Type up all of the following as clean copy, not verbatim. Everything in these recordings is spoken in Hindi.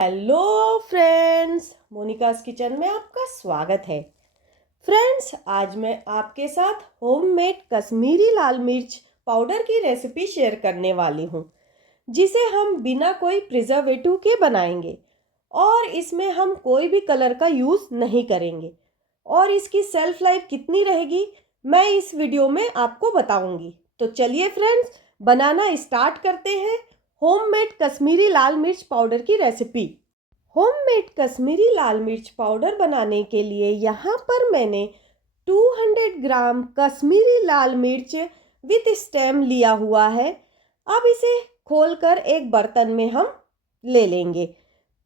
हेलो फ्रेंड्स, मोनिकास किचन में आपका स्वागत है। फ्रेंड्स, आज मैं आपके साथ होममेड कश्मीरी लाल मिर्च पाउडर की रेसिपी शेयर करने वाली हूँ, जिसे हम बिना कोई प्रिजर्वेटिव के बनाएंगे और इसमें हम कोई भी कलर का यूज़ नहीं करेंगे। और इसकी सेल्फ लाइफ कितनी रहेगी, मैं इस वीडियो में आपको बताऊंगी। तो चलिए फ्रेंड्स, बनाना स्टार्ट करते हैं होममेड कश्मीरी लाल मिर्च पाउडर की रेसिपी। होममेड कश्मीरी लाल मिर्च पाउडर बनाने के लिए यहाँ पर मैंने 200 ग्राम कश्मीरी लाल मिर्च विथ स्टेम लिया हुआ है। अब इसे खोलकर एक बर्तन में हम ले लेंगे।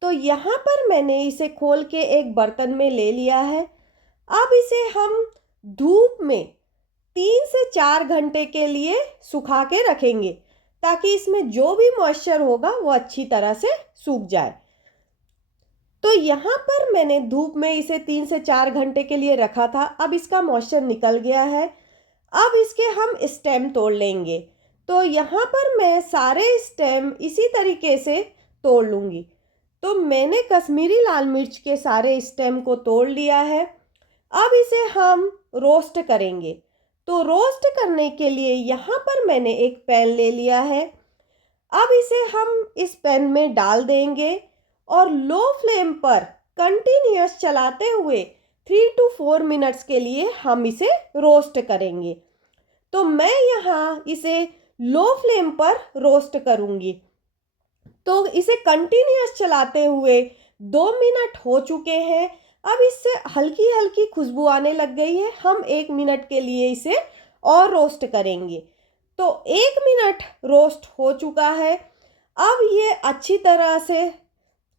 तो यहाँ पर मैंने इसे खोल के एक बर्तन में ले लिया है। अब इसे हम धूप में 3 से 4 घंटे के लिए सुखा के रखेंगे, ताकि इसमें जो भी मॉइस्चर होगा वो अच्छी तरह से सूख जाए। तो यहाँ पर मैंने धूप में इसे 3 से 4 घंटे के लिए रखा था। अब इसका मॉइस्चर निकल गया है। अब इसके हम स्टेम तोड़ लेंगे। तो यहाँ पर मैं सारे स्टेम इसी तरीके से तोड़ लूँगी। तो मैंने कश्मीरी लाल मिर्च के सारे स्टेम को तोड़ लिया है। अब इसे हम रोस्ट करेंगे। तो रोस्ट करने के लिए यहाँ पर मैंने एक पैन ले लिया है। अब इसे हम इस पैन में डाल देंगे और लो फ्लेम पर कंटिन्यूअस चलाते हुए 3 to 4 मिनट्स के लिए हम इसे रोस्ट करेंगे। तो मैं यहाँ इसे लो फ्लेम पर रोस्ट करूँगी। तो इसे कंटिन्यूअस चलाते हुए 2 मिनट हो चुके हैं। अब इससे हल्की हल्की खुशबू आने लग गई है। हम 1 मिनट के लिए इसे और रोस्ट करेंगे। तो 1 मिनट रोस्ट हो चुका है। अब ये अच्छी तरह से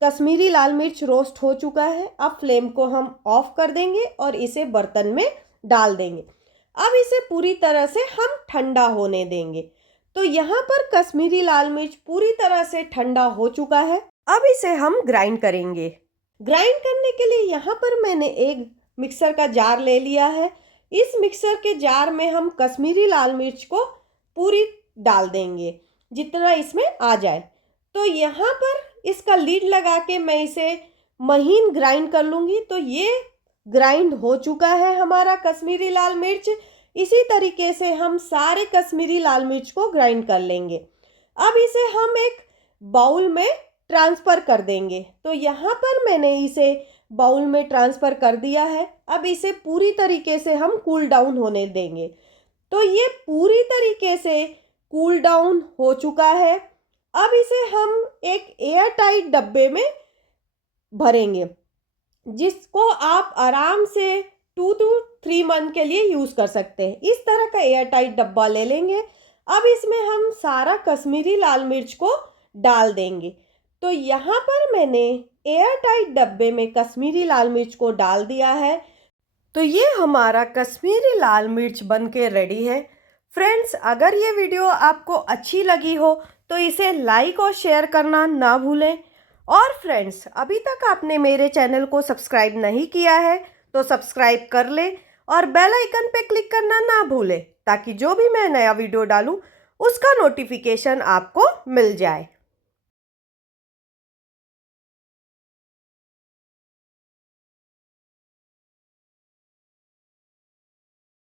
कश्मीरी लाल मिर्च रोस्ट हो चुका है। अब फ्लेम को हम ऑफ कर देंगे और इसे बर्तन में डाल देंगे। अब इसे पूरी तरह से हम ठंडा होने देंगे। तो यहाँ पर कश्मीरी लाल मिर्च पूरी तरह से ठंडा हो चुका है। अब इसे हम ग्राइंड करेंगे। ग्राइंड करने के लिए यहाँ पर मैंने एक मिक्सर का जार ले लिया है। इस मिक्सर के जार में हम कश्मीरी लाल मिर्च को पूरी डाल देंगे, जितना इसमें आ जाए। तो यहाँ पर इसका लीड लगा के मैं इसे महीन ग्राइंड कर लूँगी। तो ये ग्राइंड हो चुका है हमारा कश्मीरी लाल मिर्च। इसी तरीके से हम सारे कश्मीरी लाल मिर्च को ग्राइंड कर लेंगे। अब इसे हम एक बाउल में ट्रांसफ़र कर देंगे। तो यहाँ पर मैंने इसे बाउल में ट्रांसफ़र कर दिया है। अब इसे पूरी तरीके से हम कूल डाउन होने देंगे। तो ये पूरी तरीके से कूल डाउन हो चुका है। अब इसे हम एक एयर टाइट डब्बे में भरेंगे, जिसको आप आराम से 2 to 3 मंथ के लिए यूज़ कर सकते हैं। इस तरह का एयर टाइट डब्बा ले लेंगे। अब इसमें हम सारा कश्मीरी लाल मिर्च को डाल देंगे। तो यहाँ पर मैंने एयर टाइट डब्बे में कश्मीरी लाल मिर्च को डाल दिया है। तो ये हमारा कश्मीरी लाल मिर्च बन के रेडी है। फ्रेंड्स, अगर ये वीडियो आपको अच्छी लगी हो तो इसे लाइक और शेयर करना ना भूलें। और फ्रेंड्स, अभी तक आपने मेरे चैनल को सब्सक्राइब नहीं किया है तो सब्सक्राइब कर लें और बेल आइकन पे क्लिक करना ना भूलें, ताकि जो भी मैं नया वीडियो डालूं उसका नोटिफिकेशन आपको मिल जाए।